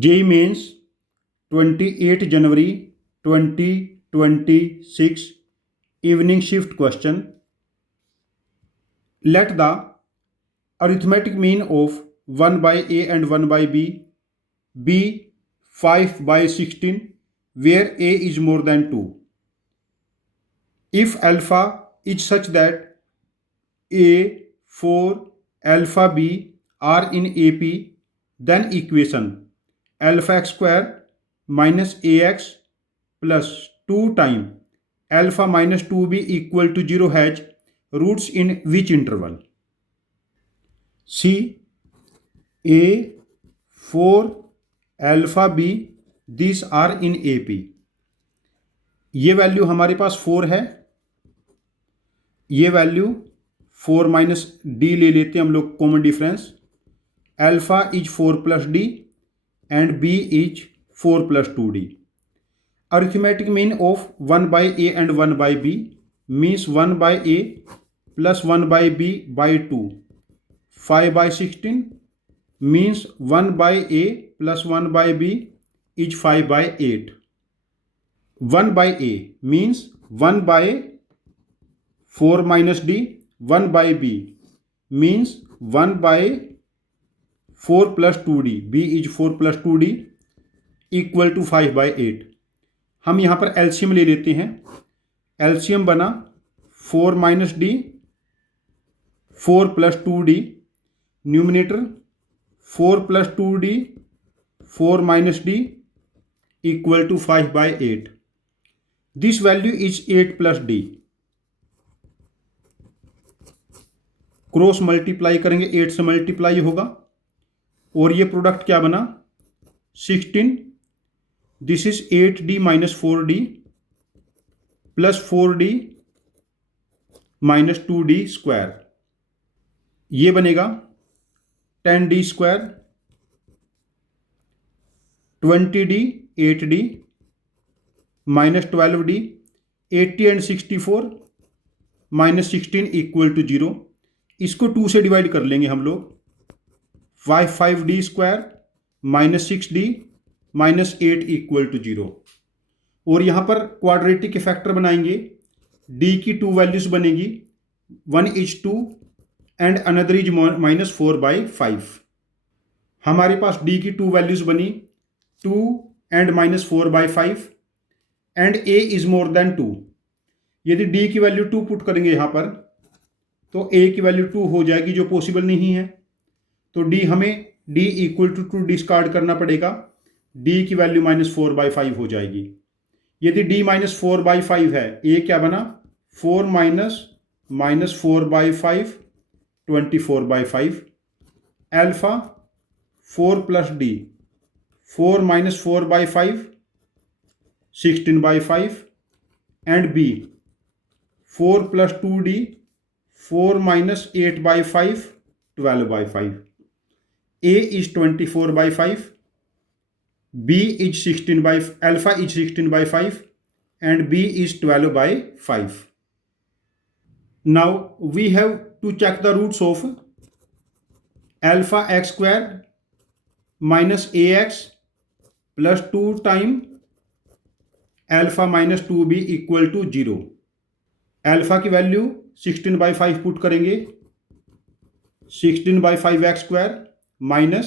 JEE Mains 28 January 2026 evening shift question. Let the arithmetic mean of 1 by A and 1 by B be 5 by 16 where A is more than 2. If alpha is such that A, 4, alpha B are in AP, then equation alpha x square minus ax plus 2 time alpha minus 2b equal to 0 has roots in which interval? C, A, 4, alpha b, these are in AP. ये value हमारे पास 4 है, ये value 4 minus D ले लेते हैं हम लोग common difference. Alpha is 4 plus d and b is 4 plus 2d. Arithmetic mean of 1 by A and 1 by B means 1 by A plus 1 by B by 2. 5 by 16 means 1 by A plus 1 by B is 5 by 8. 1 by A means 1 by 4 minus D. 1 by B means 1 by 4 plus 2D. B is 4 plus 2D equal to 5 by 8. हम यहाँ पर LCM ले लेते हैं. LCM बना 4 minus d 4 plus 2d, numerator 4 plus 2d 4 minus d equal to 5 by 8. This value is 8 plus d. Cross multiply करेंगे 8 से multiply होगा और ये प्रोडक्ट क्या बना 16. This is 8d minus 4d plus 4d minus 2d square. ये बनेगा 10d square, 20d 8d minus 12d. 80 and 64 minus 16 equal to 0. इसको 2 से डिवाइड कर लेंगे हम लोग. 5d square minus 6d minus 8 equal to 0. और यहाँ पर क्वाड्रेटिक फैक्टर बनाएंगे. d की 2 वैल्यूज बनेगी. 1 is 2 and another is minus 4 by 5. हमारे पास d की 2 वैल्यूज बनी 2 and minus 4 by 5 and a is more than 2. यदि d की वैल्यू 2 पुट करेंगे यहाँ पर तो a की वैल्यू 2 हो जाएगी, जो पॉसिबल नहीं है. तो d हमें d इक्वल टू 2 डिस्कार्ड करना पड़ेगा. d की वैल्यू माइनस 4 बाई 5 हो जाएगी. यदि d माइनस 4 बाई 5 है, a क्या बना 4 minus 4 by 5 24 by 5. Alpha 4 plus D 4 minus 4 by 5 16 by 5 and b 4 plus 2d 4 minus 8 by 5 12 by 5. a is 24 by 5, b is 16 by alpha is 16 by 5 and b is 12 by 5. Now we have to check the roots of alpha x square minus ax plus 2 time alpha minus 2b equal to 0. alpha की value 16 by 5 put करेंगे. 16 by 5x square minus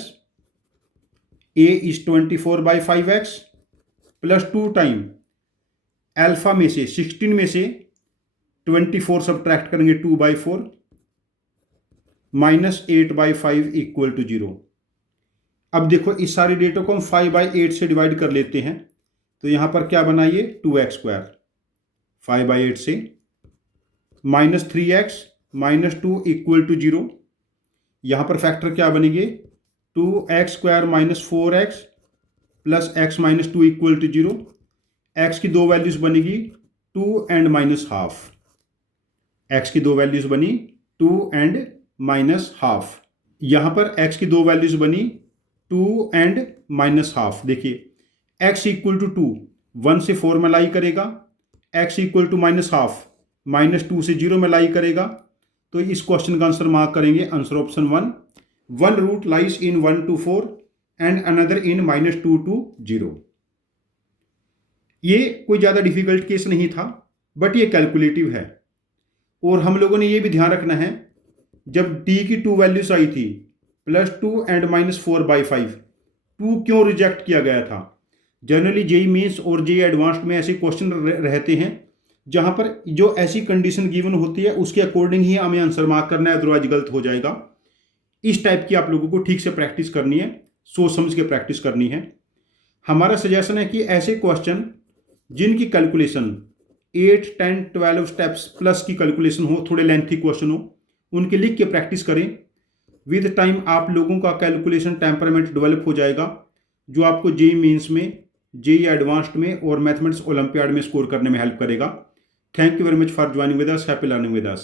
a is 24 by 5x plus 2 time alpha में से 16 में से 24 subtract करेंगे 2 by 4 minus 8 by 5 equal to 0. अब देखो इस सारे डेटा को हम 5 बाई 8 से डिवाइड कर लेते हैं. तो यहां पर क्या बनाइए 2x स्क्वायर 5 बाई 8 से minus 3x minus 2 equal to 0. यहां पर फैक्टर क्या बनेंगे 2x square minus 4x plus x minus 2 equal to 0. x की 2 वैल्यूज बनेगी 2 एंड माइनस हाफ. x की 2 वैल्यूज बनी 2 एंड माइनस हाफ. यहां पर x की 2 वैल्यूज बनी 2 एंड माइनस हाफ. देखिए x इक्वल टू 2 1 से 4 में लाई करेगा. x equal to minus half minus 2 से 0 में लाई करेगा. तो इस क्वेश्चन का आंसर मार्क करेंगे answer option 1. One root lies in 1 to 4 and another in -2 to 0। ये कोई ज़्यादा डिफिकल्ट केस नहीं था, बट ये कैलकुलेटिव है। और हम लोगों ने ये भी ध्यान रखना है, जब डी की 2 वैल्यूज आई थी +2 एंड -4/5, 2 क्यों रिजेक्ट किया गया था। जनरली जेई मेंस और जेई एडवांस्ड में ऐसे क्वेश्चन रहते हैं जहां पर जो ऐसी कंडीशन गिवन होती है उसके अकॉर्डिंग ही हमें आंसर मार्क करना है, अदरवाइज गलत हो जाएगा। इस टाइप की आप लोगों को ठीक से प्रैक्टिस करनी है, सोच समझ के प्रैक्टिस करनी है। हमारा सजेशन है कि ऐसे क्वेश्चन जिनकी कैलकुलेशन 8, 10, 12 स्टेप्स प्लस की कैलकुलेशन हो, थोड़े लेंथी क्वेश्चन हो, उनके लिख के प्रैक्टिस करें। विद टाइम आप लोगों का कैलकुलेशन टेम्परामेंट डेवलप हो जाएगा, जो आपको जेई मेंस में, जेई एडवांस्ड में और मैथमेटिक्स ओलंपियाड में स्कोर करने में हेल्प करेगा। Thank you very much for joining with us. Happy learning with us.